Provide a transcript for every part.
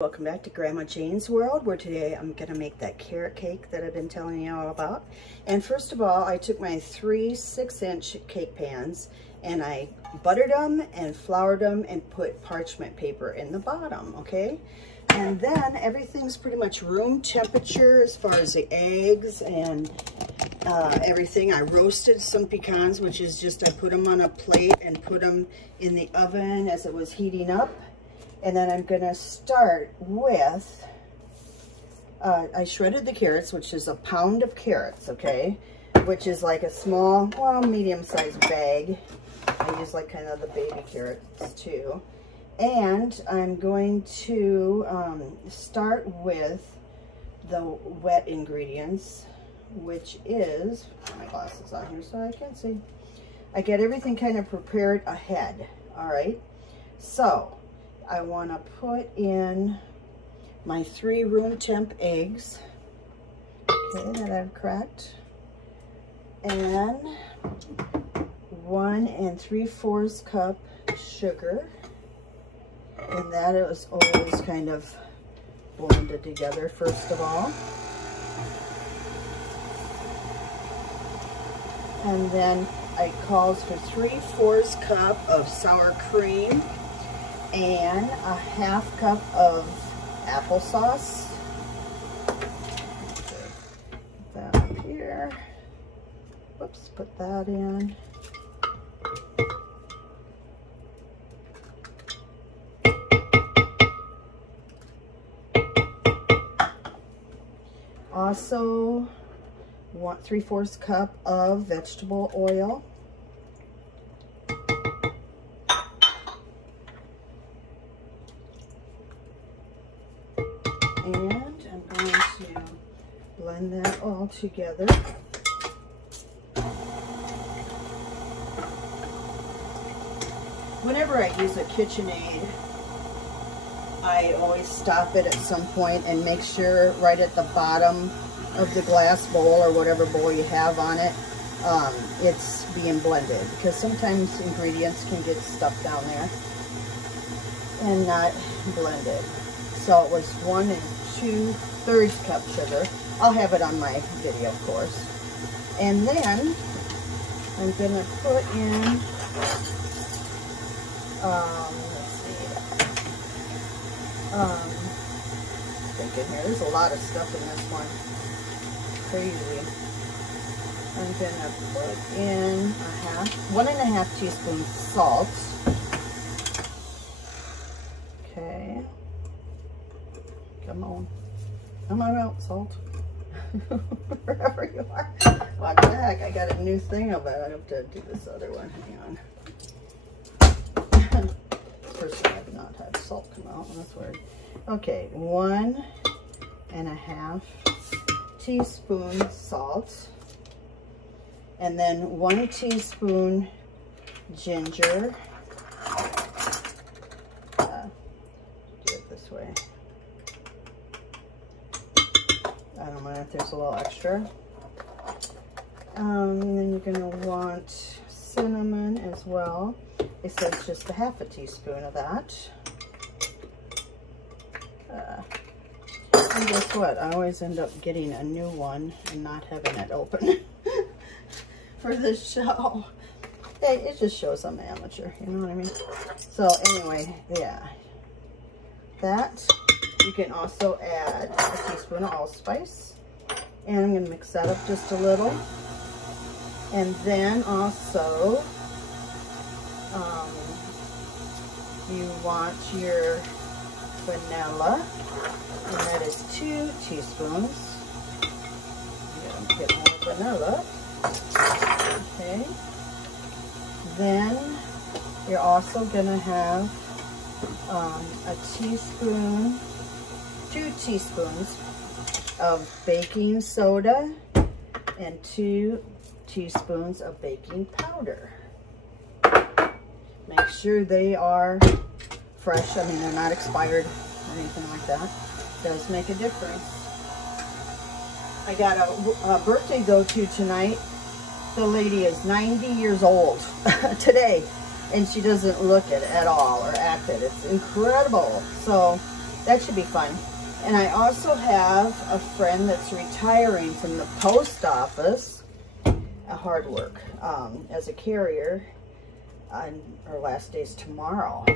Welcome back to Grandma Jane's World, where today I'm going to make that carrot cake that I've been telling you all about. And first of all, I took my 3 6-inch cake pans and I buttered them and floured them and put parchment paper in the bottom, okay? And then everything's pretty much room temperature as far as the eggs and everything. I roasted some pecans, which is just I put them on a plate and put them in the oven as it was heating up. And then I'm going to start with, I shredded the carrots, which is a pound of carrots, okay? Which is like a small, well, medium-sized bag. I use like kind of the baby carrots too. And I'm going to start with the wet ingredients, which is, my glasses on here so I can see. I get everything kind of prepared ahead, all right? So I want to put in my 3 room temp eggs, okay, that I've cracked, and 1 3/4 cup sugar, and that is always kind of blended together first of all. And then it calls for 3/4 cup of sour cream and a 1/2 cup of applesauce. Put that up here. Whoops, put that in. Also, 3/4 cup of vegetable oil. And I'm going to blend that all together. Whenever I use a KitchenAid, I always stop it at some point and make sure right at the bottom of the glass bowl or whatever bowl you have on it, it's being blended, because sometimes ingredients can get stuck down there and not blended. So it was 1 2/3 cup sugar. I'll have it on my video, of course. And then I'm gonna put in, let's see, thinking here, there's a lot of stuff in this one, crazy. I'm gonna put in 1 1/2 teaspoons salt. Okay. Come on out, salt. Wherever you are. What the heck? I got a new thing of it. I have to do this other one. Hang on. First I have not had salt come out. That's weird. Okay, 1 1/2 teaspoon salt. And then 1 teaspoon ginger. Do it this way. I don't mind if there's a little extra. And then you're going to want cinnamon as well. It says just 1/2 teaspoon of that. And guess what? I always end up getting a new one and not having it open for this show. Hey, it just shows I'm an amateur, you know what I mean? So anyway, yeah. That. You can also add a teaspoon of allspice, and I'm going to mix that up just a little. And then also, you want your vanilla, and that is 2 teaspoons. I'm going to get more vanilla. Okay. Then you're also going to have a teaspoon, 2 teaspoons of baking soda and 2 teaspoons of baking powder. Make sure they are fresh. I mean, they're not expired or anything like that. Does make a difference. I got a birthday go to tonight. The lady is 90 years old today, and she doesn't look it at all or act it. It's incredible. So that should be fun. And I also have a friend that's retiring from the post office, hard work, as a carrier. Our last day's tomorrow.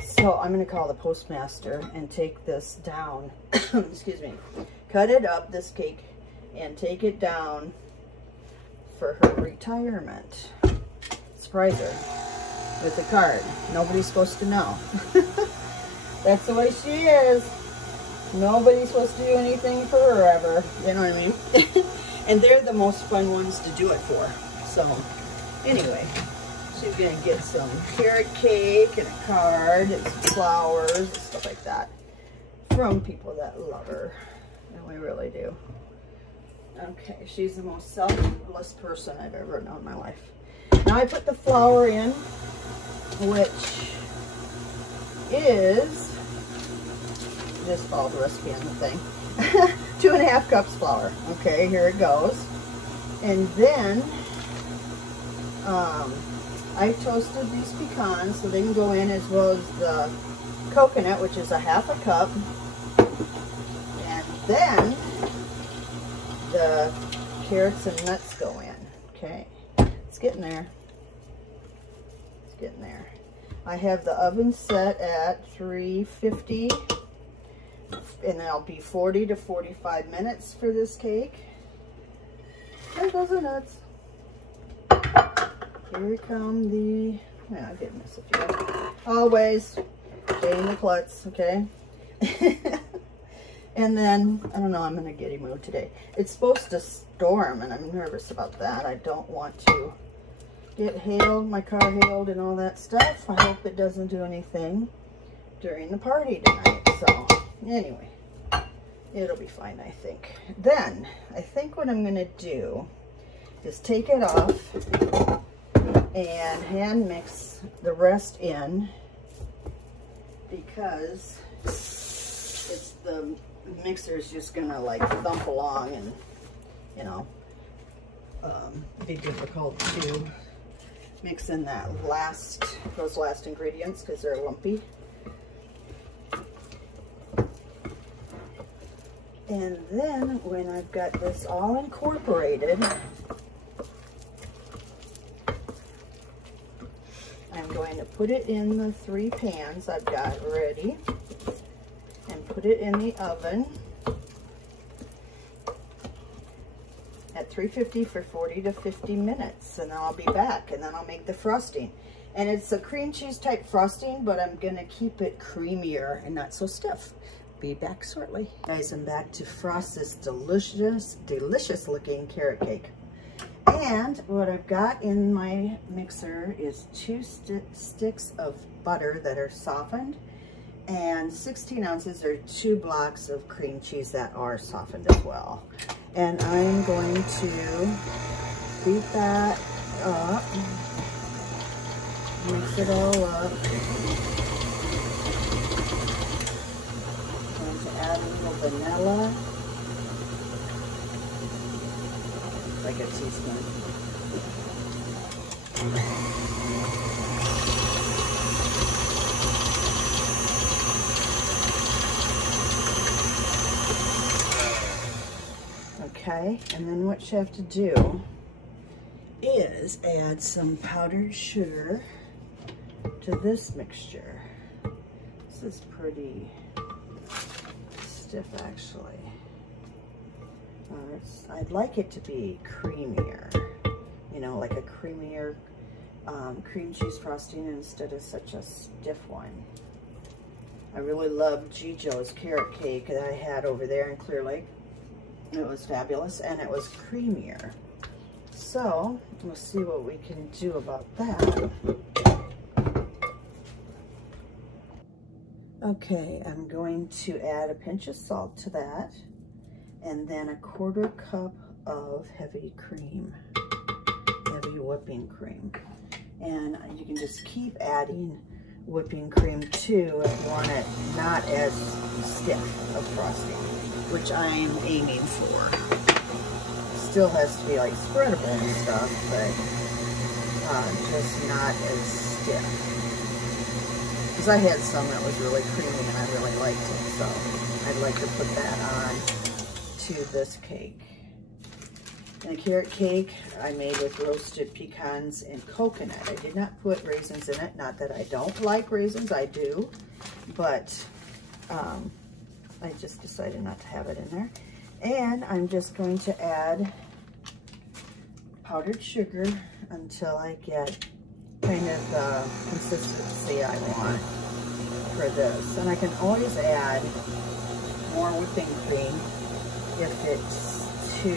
So I'm going to call the postmaster and take this down, excuse me, cut it up, this cake, and take it down for her retirement. Surprise her with a card. Nobody's supposed to know. That's the way she is. Nobody's supposed to do anything for her ever. You know what I mean? And they're the most fun ones to do it for. So, anyway, she's going to get some carrot cake and a card and some flowers and stuff like that from people that love her. And we really do. Okay, she's the most selfless person I've ever known in my life. Now I put the flour in, which is, just follow the recipe on the thing, 2½ cups flour. Okay, here it goes. And then I toasted these pecans so they can go in, as well as the coconut, which is 1/2 cup. And then the carrots and nuts go in. Okay, it's getting there. It's getting there. I have the oven set at 350, and it'll be 40 to 45 minutes for this cake. There goes the nuts. Here come the, I did miss a few. Always getting the klutz, okay? And then, I don't know, I'm in a giddy mood today. It's supposed to storm, and I'm nervous about that. I don't want to get hailed, my car hailed and all that stuff. I hope it doesn't do anything during the party tonight. So, anyway, it'll be fine, I think. Then, I think what I'm going to do is take it off and hand mix the rest in, because it's the mixer is just gonna like thump along and, you know, be difficult to mix in that those last ingredients because they're lumpy. And then when I've got this all incorporated, I'm going to put it in the 3 pans I've got ready and put it in the oven at 350 for 40 to 50 minutes, and then I'll be back, and then I'll make the frosting. And it's a cream cheese type frosting, but I'm gonna keep it creamier and not so stiff. Be back shortly. Guys, I'm back to frost this delicious looking carrot cake. And what I've got in my mixer is 2 sticks of butter that are softened, and 16 ounces or 2 blocks of cream cheese that are softened as well. And I'm going to beat that up, mix it all up. I'm going to add a little vanilla, like a teaspoon. Okay, and then what you have to do is add some powdered sugar to this mixture. This is pretty stiff, actually. I'd like it to be creamier, you know, like a creamier cream cheese frosting instead of such a stiff one. I really love Gijo's carrot cake that I had over there in Clear Lake. It was fabulous, and it was creamier. So we'll see what we can do about that. Okay, I'm going to add a pinch of salt to that, and then a 1/4 cup of heavy whipping cream. And you can just keep adding whipping cream too if you want it not as stiff of frosting, which I'm aiming for. Still has to be like spreadable and stuff, but just not as stiff. because I had some that was really creamy and I really liked it. So I'd like to put that on to this cake. And the carrot cake I made with roasted pecans and coconut. I did not put raisins in it. Not that I don't like raisins, I do. But I just decided not to have it in there. And I'm just going to add powdered sugar until I get kind of the consistency I want for this. And I can always add more whipping cream if it's too,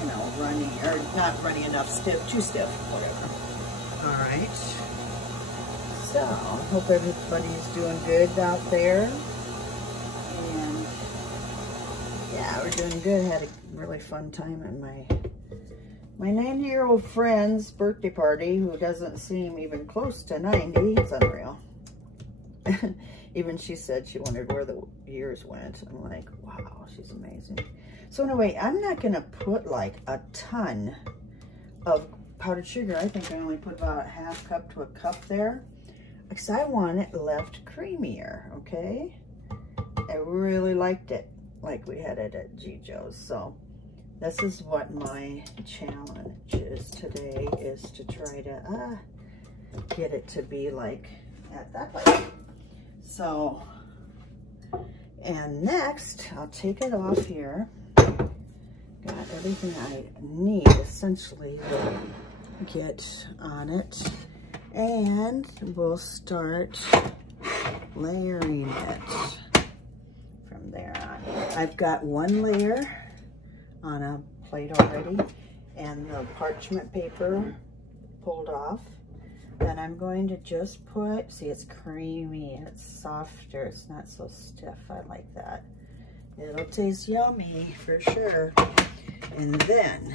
you know, runny, or not runny enough, stiff, too stiff, whatever. All right. So, hope everybody's doing good out there. And yeah, we're doing good. Had a really fun time at my 90-year-old friend's birthday party, who doesn't seem even close to 90. It's unreal. Even she said she wondered where the years went. I'm like, wow, she's amazing. So anyway, I'm not gonna put like a ton of powdered sugar. I think I only put about a half cup to a cup there, because I want it left creamier, okay? I really liked it, like we had it at G. Joe's. So this is what my challenge is today, is to try to get it to be like at that place. So, and next, I'll take it off here. Got everything I need, essentially, to get on it. And we'll start layering it from there on. I've got one layer on a plate already, and the parchment paper pulled off. Then I'm going to just put, see, it's creamy, it's softer, it's not so stiff. I like that. It'll taste yummy for sure. And then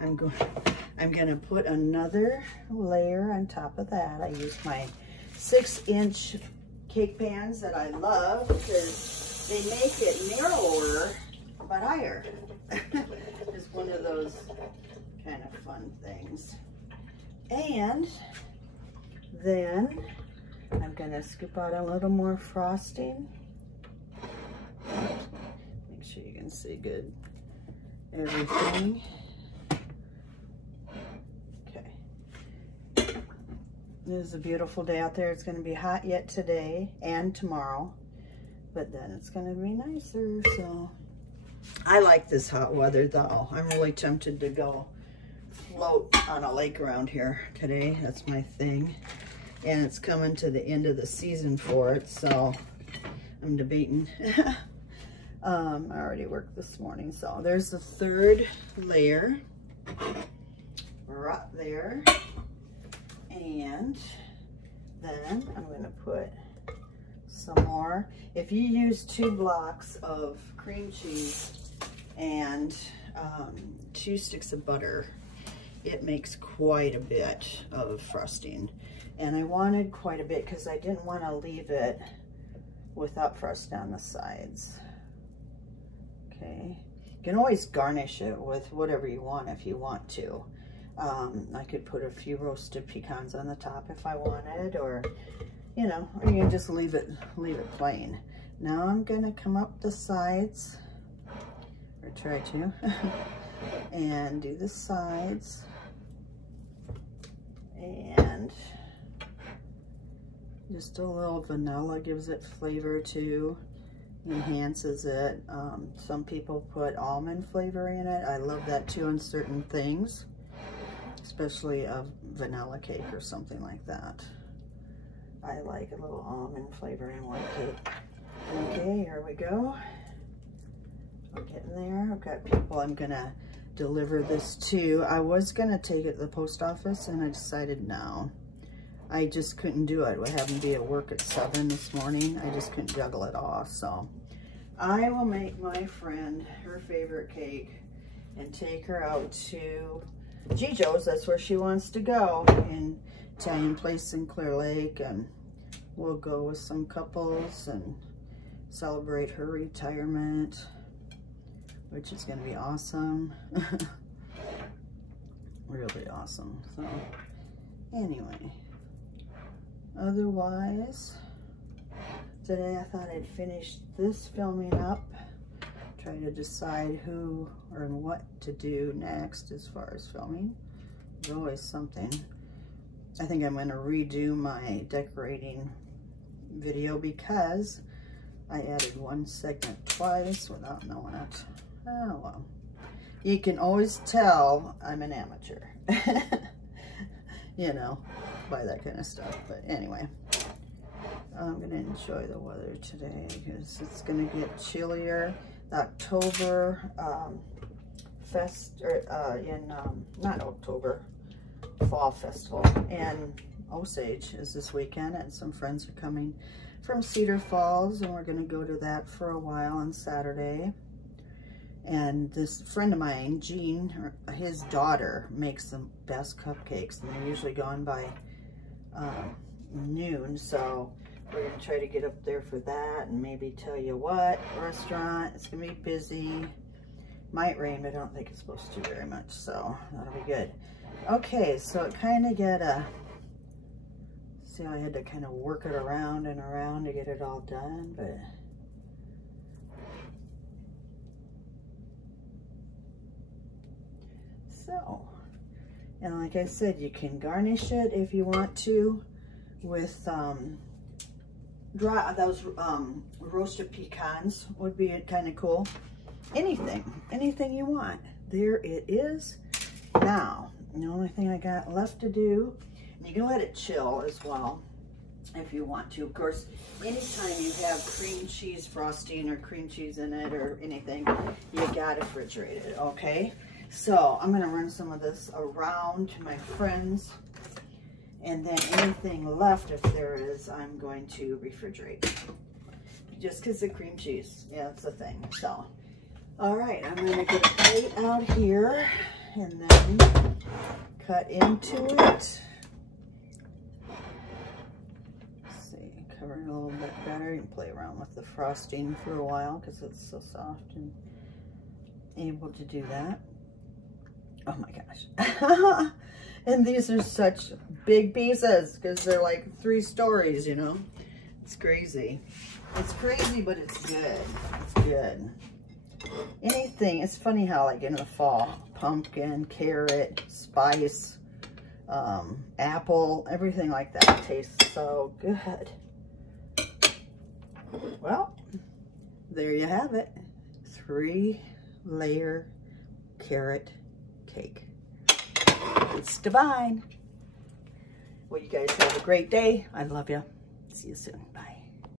I'm going to put another layer on top of that. I used my 6-inch cake pans that I love because they make it narrower but higher. It's one of those kind of fun things. And then I'm going to scoop out a little more frosting. Make sure you can see good everything. Okay. It is a beautiful day out there. It's going to be hot yet today and tomorrow, but then it's going to be nicer. So I like this hot weather though. I'm really tempted to go float on a lake around here today. That's my thing. And it's coming to the end of the season for it, so I'm debating. I already worked this morning, so there's the third layer right there. And then I'm going to put some more. If you use 2 blocks of cream cheese and 2 sticks of butter, it makes quite a bit of frosting. And I wanted quite a bit because I didn't want to leave it without frosting on the sides. Okay, you can always garnish it with whatever you want if you want to. I could put a few roasted pecans on the top if I wanted, or you know, or you can just leave it plain. Now I'm gonna come up the sides, or try to, and do the sides, and just a little vanilla gives it flavor too, enhances it. Some people put almond flavor in it. I love that too in certain things, especially a vanilla cake or something like that. I like a little almond flavor in my cake. Okay, here we go. We're getting there. I've got people I'm gonna deliver this to. I was gonna take it to the post office and I decided no. I just couldn't do it. We happened to be at work at 7 this morning. I just couldn't juggle it all. So I will make my friend her favorite cake and take her out to G. Joe's. That's where she wants to go, in Italian place in Clear Lake, and we'll go with some couples and celebrate her retirement, which is going to be awesome. Really awesome. So Anyway, otherwise, today I thought I'd finish this filming up, try to decide who or what to do next as far as filming. There's always something. I think I'm going to redo my decorating video because I added one segment twice without knowing it. Oh well. You can always tell I'm an amateur. You know, by that kind of stuff. But anyway, I'm going to enjoy the weather today because it's going to get chillier. The October not October, Fall Festival and Osage is this weekend, and some friends are coming from Cedar Falls, and we're going to go to that for a while on Saturday. And this friend of mine, Jean, his daughter makes the best cupcakes, and they're usually gone by noon, so we're going to try to get up there for that, and maybe tell you what restaurant. It's going to be busy. Might rain, but I don't think it's supposed to very much, so that'll be good. Okay, so it kind of get a, see how I had to kind of work it around and around to get it all done, but so, and like I said, you can garnish it if you want to with roasted pecans would be kind of cool. Anything you want. There it is. Now, the only thing I got left to do, and you can let it chill as well if you want to. Of course, anytime you have cream cheese frosting or cream cheese in it or anything, you gotta refrigerate it, okay? So I'm gonna run some of this around to my friends, and then anything left, if there is, I'm going to refrigerate. Just because the cream cheese, yeah, it's a thing. So, all right, I'm gonna get a plate out here and then cut into it. Let's see, cover it a little bit better. You can play around with the frosting for a while because it's so soft and able to do that. Oh my gosh. And these are such big pieces because they're like 3 stories, you know. It's crazy. It's crazy, but it's good. It's good. Anything, it's funny how like in the fall, pumpkin, carrot, spice, apple, everything like that tastes so good. Well, there you have it. 3-layer carrot cake. It's divine. Well, you guys have a great day. I love you. See you soon. Bye.